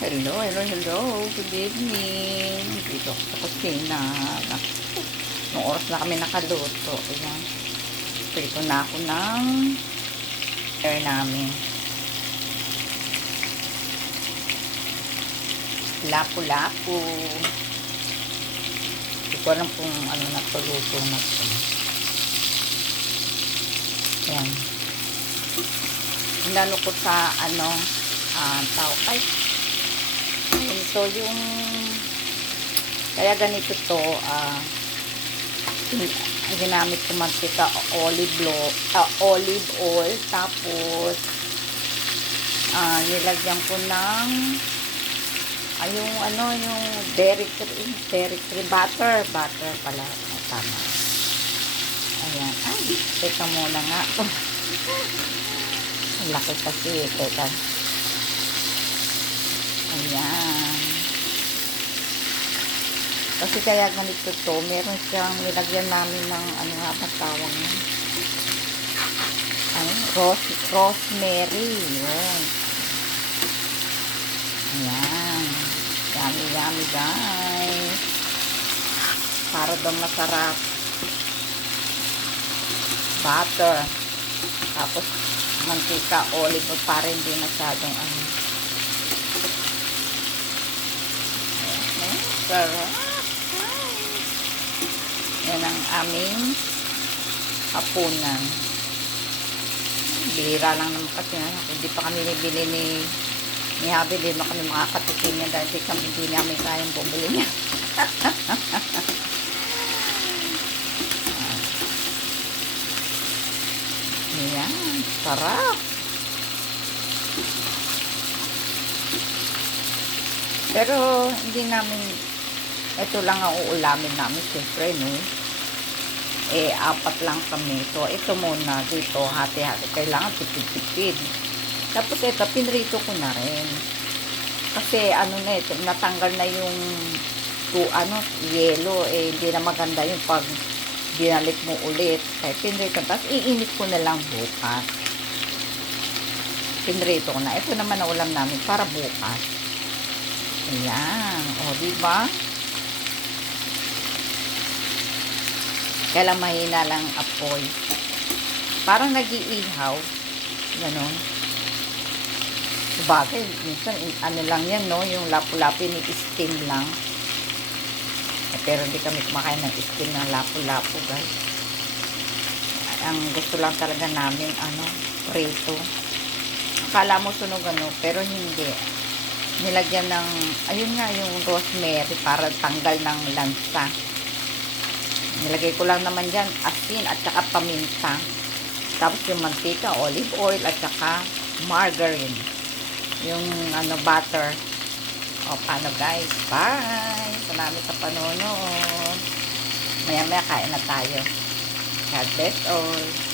Hello, hello, hello. Good evening. Dito ako sa kusina. Nung oras na kami nakaluto. Ayan. Prito na ako ng air namin. Lapu-lapu. Hindi ko alam kung ano na to, luto na to. Ayan. Lalo ko sa tao. Ay, ito yung kaya ganito to, ginamit ko mantika, olive oil, tapos nilagyan ko ng yung dairy free butter pala, tama. Ayan, ay, teka muna nga. Ang laki kasi, teka. Ayan. Kasi kaya ganito to, meron siyang nilagyan namin ng nga ba tawag niya? Rosemary. Yun. Ayan. Yummy, yummy guys. Para daw masarap. Butter. Tapos mantika, olive, para hindi masyadong sarap. Yan ang aming hapunan. Bihira lang naman kasi hindi pa kami nabili ni Habi, hindi na kami makakatikin niya dahil hindi namin kayang bumili niya. Ayan, sarap. Pero hindi namin, ito lang ang uulamin namin, siyempre, no? Apat lang kami. So, ito muna dito, hati-hati. Kailangan tipid-tipid. Tapos ito, pinrito ko na rin. Kasi, natanggal na yung yelo. Hindi na maganda yung pag binalik mo ulit. Kaya pinrito. Tapos, iinit ko na lang bukas. Pinrito ko na. Ito naman na ulam namin para bukas. Ayan. O, diba? Kailang mahina lang apoy. Parang nag-iihaw. Ganon. Sabagay, minsan, lang yan, no? Yung lapu-lapu ni steam lang. Pero hindi kami kumakain ng steam ng lapu-lapu, guys. Ang gusto lang talaga namin, prito. Akala mo sunog, pero hindi. Nilagyan ng, ayun nga, yung rosemary para tanggal ng lansa. Nilagay ko lang naman dyan asin at saka paminta. Tapos yung mantika, olive oil at saka margarine. Yung butter. O, paano guys? Bye! Salamat sa panonood. Maya-maya kain na tayo. God bless all.